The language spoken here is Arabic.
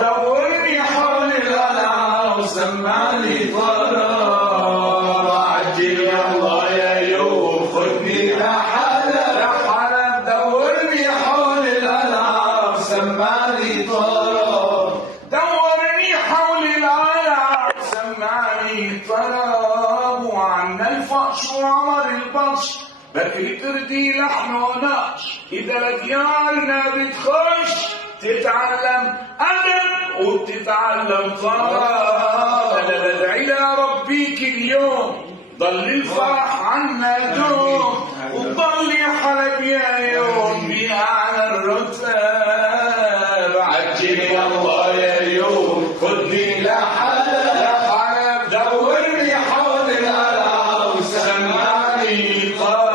دورني حول الهلا وسمعني طرب، عجل يلا يا يوم خذني لحلب، دورني حول الهلا وسمعني طرب، دورني حول الهلا وسمعني طرب، وعنا الفقش وعمر البطش بكري تردي لحن ونقش، إذا لديارنا بتخش تتعلم أدب وبتتعلم طرب. أنا بدعي لربيك اليوم ضل الفرح عنا دوم، وضل يا حلب يا يوم بأعلى الرتب، عجل يلا يا يوم خذني لحلب، دورني حول الهلا وسمعني طرب.